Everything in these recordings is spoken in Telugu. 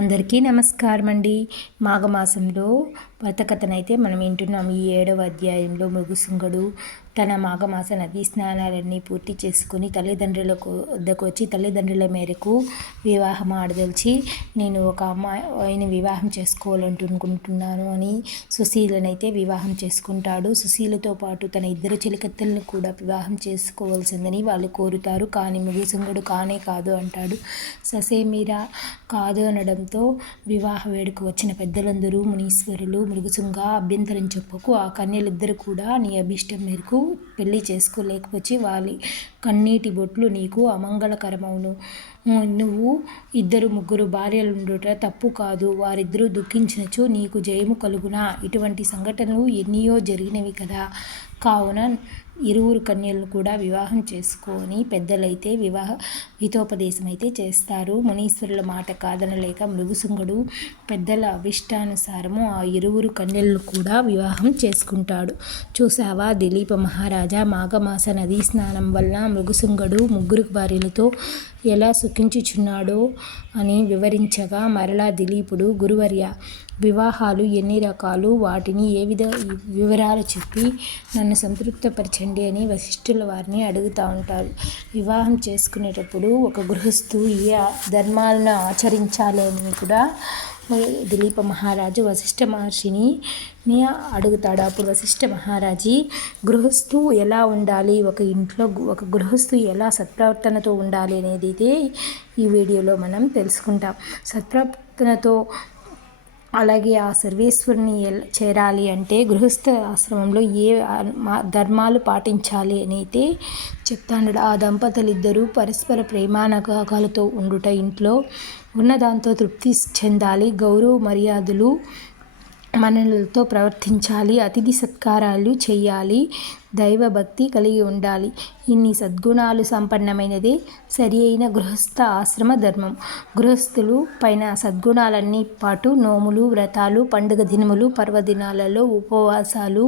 అందరికీ నమస్కారం అండి. మాఘమాసంలో వ్రతకథనైతే మనం వింటున్నాం. ఈ 7వ అధ్యాయంలో మృగశృంగుడు తన మాఘమాస నదీ స్నానాలన్నీ పూర్తి చేసుకుని తల్లిదండ్రులకు వద్దకు వచ్చి తల్లిదండ్రుల మేరకు వివాహం ఆడదలిచి నేను ఒక అమ్మాయిని వివాహం చేసుకోవాలనుకుంటున్నాను అని సుశీలనైతే వివాహం చేసుకుంటాడు. సుశీలతో పాటు తన ఇద్దరు చెలికత్తెలను కూడా వివాహం చేసుకోవాల్సిందని వాళ్ళు కోరుతారు. కానీ మృగశృంగుడు కానే కాదు అంటాడు. ససేమిరా కాదు అనడంతో వివాహ వేడుక వచ్చిన పెద్దలందరూ మునీశ్వరులు మృగశృంగ అభ్యంతరం చెప్పకు, ఆ కన్యలిద్దరు కూడా నీ అభిష్టం మేరకు పెళ్లి చేసుకోలేకపోతే వాళ్ళ కన్నీటి బొట్లు నీకు అమంగళకరమవును. నువ్వు 2-3 భార్యలుండుట తప్పు కాదు. వారిద్దరూ దుఃఖించినచో నీకు జయము కలుగునా. ఇటువంటి సంఘటనలు ఎన్నియో జరిగినవి కదా. కావున ఇరువురు కన్యలను కూడా వివాహం చేసుకొని పెద్దలైతే హితోపదేశం అయితే చేస్తారు. మునీశ్వరుల మాట కాదనలేక మృగశృంగుడు పెద్దల అభిష్టానుసారము ఆ ఇరువురు కన్యలను కూడా వివాహం చేసుకుంటాడు. చూసావా దిలీప మహారాజా, మాఘమాస నదీ స్నానం వల్ల మృగశృంగుడు 3 భార్యలతో ఎలా సుఖించుచున్నాడో అని వివరించగా, మరలా దిలీపుడు, గురువర్య, వివాహాలు ఎన్ని రకాలు, వాటిని వివరాలు చెప్పి నన్ను సంతృప్తపరచండి అని వశిష్ఠుల వారిని అడుగుతూ ఉంటారు. వివాహం చేసుకునేటప్పుడు ఒక గృహస్థు ఏ ధర్మాలను ఆచరించాలి అని కూడా దిలీప మహారాజు వశిష్ఠ మహర్షిని అడుగుతాడు. అప్పుడు వశిష్ఠ మహారాజు గృహస్థు ఎలా ఉండాలి, ఒక ఇంట్లో ఒక గృహస్థు ఎలా సత్ప్రవర్తనతో ఉండాలి అనేది అయితే ఈ వీడియోలో మనం తెలుసుకుంటాం. సత్ప్రవర్తనతో అలాగే ఆ సర్వేశ్వరుని చేరాలి అంటే గృహస్థ ఆశ్రమంలో ఏ ధర్మాలు పాటించాలి అని అయితే చెప్తాడు. ఆ దంపతులిద్దరూ పరస్పర ప్రేమానురాగాలతో ఉండుట, ఇంట్లో ఉన్నదాంతో తృప్తి చెందాలి, గౌరవ మర్యాదలు మనలతో ప్రవర్తించాలి, అతిథి సత్కారాలు చేయాలి, దైవభక్తి కలిగి ఉండాలి. ఇన్ని సద్గుణాలు సంపన్నమైనదే సరి అయిన గృహస్థ ఆశ్రమ ధర్మం. గృహస్థులు పైన సద్గుణాలన్నీ పాటు నోములు, వ్రతాలు, పండుగ దినములు, పర్వదినాలలో ఉపవాసాలు,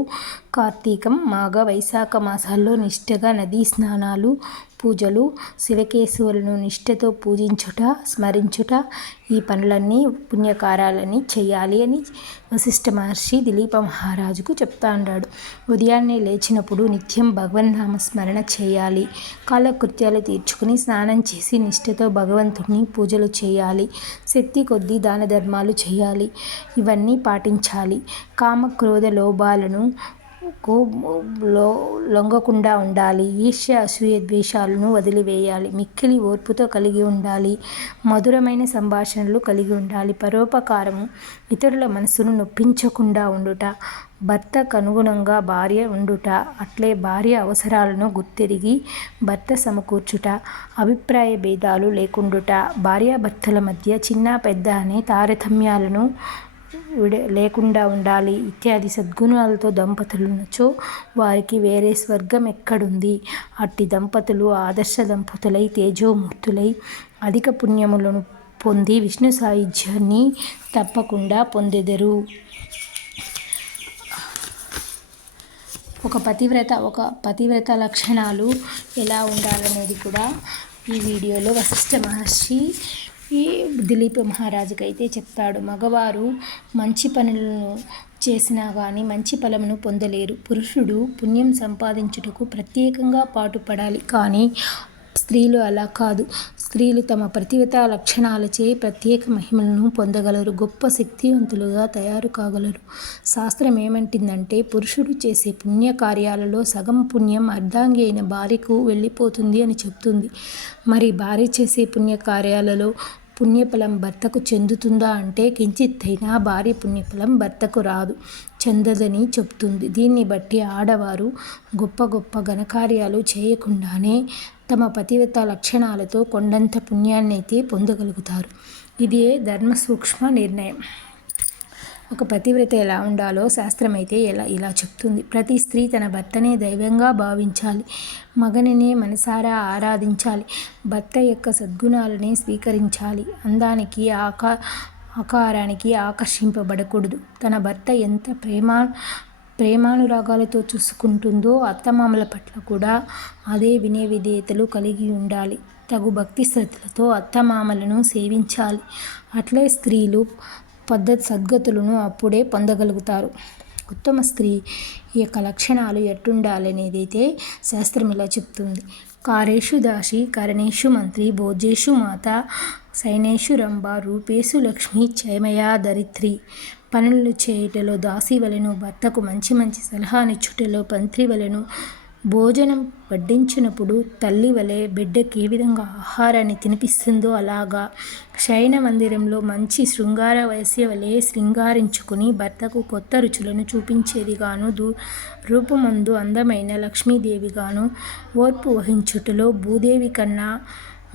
కార్తీకం, మాఘ, వైశాఖ మాసాల్లో నిష్ఠగా నదీ స్నానాలు, పూజలు, శివకేశవులను నిష్ఠతో పూజించుట, స్మరించుట, ఈ పనులన్నీ పుణ్యకారాలని చేయాలి అని వశిష్ఠ మహర్షి దిలీప మహారాజుకు చెప్తా ఉన్నాడు. ఉదయాన్నే లేచినప్పుడు నిత్యం భగవన్నామ స్మరణ చేయాలి. కాలకృత్యాలు తీర్చుకుని స్నానం చేసి నిష్ఠతో భగవంతుని పూజలు చేయాలి. శక్తి కొద్దీ దాన ధర్మాలు చేయాలి. ఇవన్నీ పాటించాలి. కామ క్రోధ లోభాలను లొంగకుండా ఉండాలి. ఈర్ష్య అసూయ ద్వేషాలను వదిలివేయాలి. మిక్కిలి ఓర్పుతో కలిగి ఉండాలి. మధురమైన సంభాషణలు కలిగి ఉండాలి. పరోపకారము, ఇతరుల మనసును నొప్పించకుండా ఉండుట, భర్తకు అనుగుణంగా భార్య ఉండుట, అట్లే భార్య అవసరాలను గుర్తెరిగి భర్త సమకూర్చుట, అభిప్రాయ భేదాలు లేకుండుట, భార్యాభర్తల మధ్య చిన్న పెద్ద అనే తారతమ్యాలను లేకుండా ఉండాలి. ఇత్యాది సద్గుణాలతో దంపతులున్నచో వారికి వేరే స్వర్గం ఎక్కడుంది. అట్టి దంపతులు ఆదర్శ దంపతులై తేజోమూర్తులై అధిక పుణ్యములను పొంది విష్ణు సాయుధ్యాన్ని తప్పకుండా పొందెదరు. ఒక పతివ్రత లక్షణాలు ఎలా ఉండాలనేది కూడా ఈ వీడియోలో వశిష్ఠ మహర్షి ఈ దిలీప మహారాజుకి అయితే చెప్తాడు. మగవారు మంచి పనులను చేసినా కానీ మంచి ఫలమును పొందలేరు. పురుషుడు పుణ్యం సంపాదించుటకు ప్రత్యేకంగా పాటుపడాలి. కానీ స్త్రీలు అలా కాదు. స్త్రీలు తమ పతివ్రత లక్షణాలచే ప్రత్యేక మహిమలను పొందగలరు, గొప్ప శక్తివంతులుగా తయారు కాగలరు. శాస్త్రం ఏమంటుందంటే, పురుషుడు చేసే పుణ్యకార్యాలలో సగం పుణ్యం అర్ధాంగి అయిన భార్యకు వెళ్ళిపోతుంది అని చెప్తుంది. మరి భార్య చేసే పుణ్యకార్యాలలో పుణ్యఫలం భర్తకు చెందుతుందా అంటే, కించిత్తైనా భార్య పుణ్యఫలం భర్తకు రాదు, చెందదని చెప్తుంది. దీన్ని బట్టి ఆడవారు గొప్ప గొప్ప ఘనకార్యాలు చేయకుండానే తమ పతివ్రత లక్షణాలతో కొండంత పుణ్యాన్నైతే పొందగలుగుతారు. ఇదే ధర్మ సూక్ష్మ నిర్ణయం. ఒక పతివ్రత ఎలా ఉండాలో శాస్త్రమైతే ఇలా చెప్తుంది. ప్రతి స్త్రీ తన భర్తనే దైవంగా భావించాలి. మగనినే మనసారా ఆరాధించాలి. భర్త యొక్క సద్గుణాలనే స్వీకరించాలి. అందానికి ఆకారానికి ఆకర్షింపబడకూడదు. తన భర్త ఎంత ప్రేమానురాగాలతో చూసుకుంటుందో అత్తమామల పట్ల కూడా అదే వినయ విధేయతలు కలిగి ఉండాలి. తగు భక్తి శ్రద్ధలతో అత్తమామలను సేవించాలి. అట్లే స్త్రీలు సద్గతులను అప్పుడే పొందగలుగుతారు. ఉత్తమ స్త్రీ యొక్క లక్షణాలు ఎట్టుండాలనేదైతే శాస్త్రం ఇలా చెప్తుంది. కారేషు దాసి, కరణేషు మంత్రి, భోజేషు మాత, శయనేషు రంభ, రూపేషు లక్ష్మి, చైమయా ధరిత్రి. పనులు చేయుటలో దాసి వలెను, భర్తకు మంచి మంచి సలహానిచ్చుటలో మంత్రి వలెను, భోజనం వడ్డించినప్పుడు తల్లి వలె బిడ్డకి ఏ విధంగా ఆహారాన్ని తినిపిస్తుందో అలాగా శయన మందిరంలో మంచి శృంగార వయస్య వలె శృంగారించుకుని భర్తకు కొత్త రుచులను చూపించేదిగాను, రూపమందు అందమైన లక్ష్మీదేవిగాను, ఓర్పు వహించుటలో భూదేవి కన్నా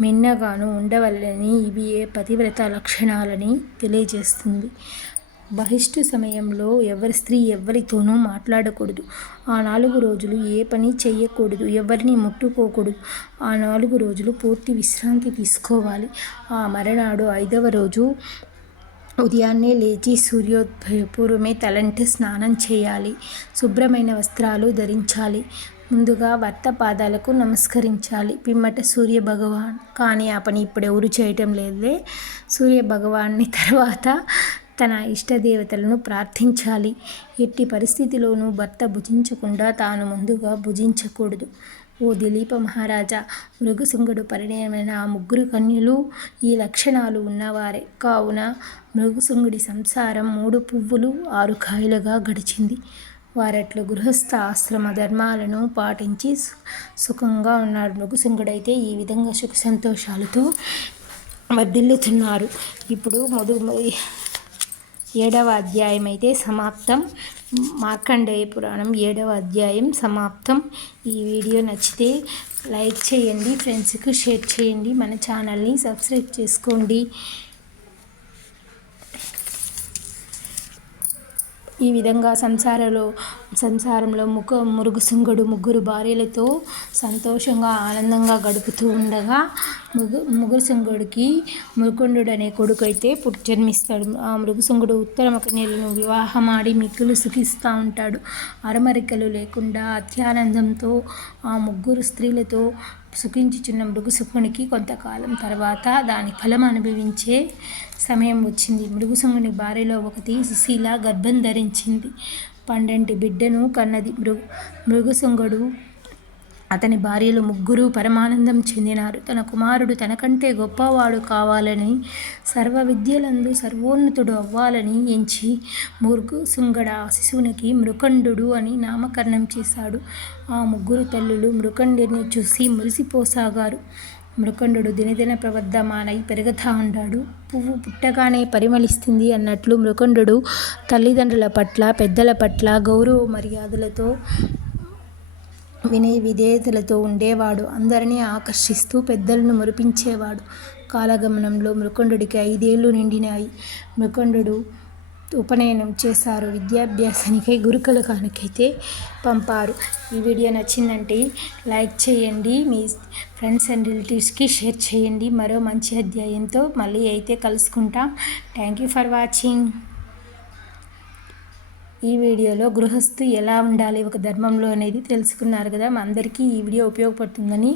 మిన్నగాను ఉండవలెనని ఇవి ఏ పతివ్రత లక్షణాలని తెలియజేస్తుంది. బహిష్టు సమయంలో స్త్రీ ఎవరితోనూ మాట్లాడకూడదు. ఆ 4 రోజులు ఏ పని చెయ్యకూడదు, ఎవరిని ముట్టుకోకూడదు. ఆ 4 రోజులు పూర్తి విశ్రాంతి తీసుకోవాలి. ఆ మరునాడు 5వ రోజు ఉదయాన్నే లేచి సూర్యోదయపూర్వమే తలంటి స్నానం చేయాలి. శుభ్రమైన వస్త్రాలు ధరించాలి. ముందుగా భర్త పాదాలకు నమస్కరించాలి. పిమ్మట సూర్యభగవాన్. కానీ ఆ పని ఇప్పుడెవరు చేయటం లేదులే. సూర్యభగవాన్ని తర్వాత తన ఇష్టదేవతలను ప్రార్థించాలి. ఎట్టి పరిస్థితిలోనూ భర్త భుజించకుండా తాను ముందుగా భుజించకూడదు. ఓ దిలీప మహారాజా, మృగశృంగుడు పరిణయమైన ఆ 3 కన్యలు ఈ లక్షణాలు ఉన్నవారే. కావున మృగశృంగుడి సంసారం 3 పువ్వులు 6 కాయలుగా గడిచింది. వారట్లు గృహస్థ ఆశ్రమ ధర్మాలను పాటించి సుఖంగా ఉన్నాడు. మృగశృంగుడైతే ఈ విధంగా సుఖ సంతోషాలతో వర్ధిల్లుతున్నారు. ఇప్పుడు 7వ అధ్యాయం అయితే సమాప్తం. మార్కండేయ పురాణం 7వ అధ్యాయం సమాప్తం. ఈ వీడియో నచ్చితే లైక్ చేయండి, ఫ్రెండ్స్కి షేర్ చేయండి, మన ఛానల్ని సబ్స్క్రైబ్ చేసుకోండి. ఈ విధంగా సంసారంలో మృగశృంగుడు 3 భార్యలతో సంతోషంగా ఆనందంగా గడుపుతూ ఉండగా మృగశృంగుడికి మృకుండు అనే కొడుకు అయితే జన్మిస్తాడు. ఆ మృగశృంగుడు ఉత్తమ కన్యలను వివాహమాడి మిక్కులు సుఖిస్తూ ఉంటాడు. అరమరికలు లేకుండా అత్యానందంతో ఆ 3 స్త్రీలతో సుఖించుచున్న మృగశృంగునికి కొంతకాలం తర్వాత దాని ఫలం అనుభవించే సమయం వచ్చింది. మృగశృంగుని భార్యలో ఒకటి సుశీల గర్భం ధరించింది. 12 బిడ్డను కన్నది. మృగశృంగుడు అతని భార్యలు 3 పరమానందం చెందినారు. తన కుమారుడు తనకంటే గొప్పవాడు కావాలని, సర్వ విద్యలందు సర్వోన్నతుడు అవ్వాలని ఎంచి మృగశృంగుడ ఆ శిశువునికి మృకండు అని నామకరణం చేశాడు. ఆ 3 తల్లులు మృకండుని చూసి మురిసిపోసాగారు. మృకండు దినదిన ప్రవర్ధమానై పెరుగుతా ఉన్నాడు. పువ్వు పుట్టగానే పరిమళిస్తుంది అన్నట్లు మృకండు తల్లిదండ్రుల పట్ల, పెద్దల పట్ల గౌరవ మర్యాదలతో, వినయ విధేయతలతో ఉండేవాడు. అందరినీ ఆకర్షిస్తూ పెద్దలను మురిపించేవాడు. కాలగమనంలో మృకండుడికి 5 ఏళ్ళు నిండినాయి. మృకండు ఉపనయనం చేశారు. విద్యాభ్యాసానికై గురుకులానికైతే పంపారు. ఈ వీడియో నచ్చిందంటే లైక్ చేయండి, మీ ఫ్రెండ్స్ అండ్ రిలేటివ్స్కి షేర్ చేయండి. మరో మంచి అధ్యాయంతో మళ్ళీ అయితే కలుసుకుంటాం. Thank you for watching. ఈ వీడియోలో గృహస్థు ఎలా ఉండాలి ఒక ధర్మంలో అనేది తెలుసుకున్నారు కదా. మా అందరికీ ఈ వీడియో ఉపయోగపడుతుందని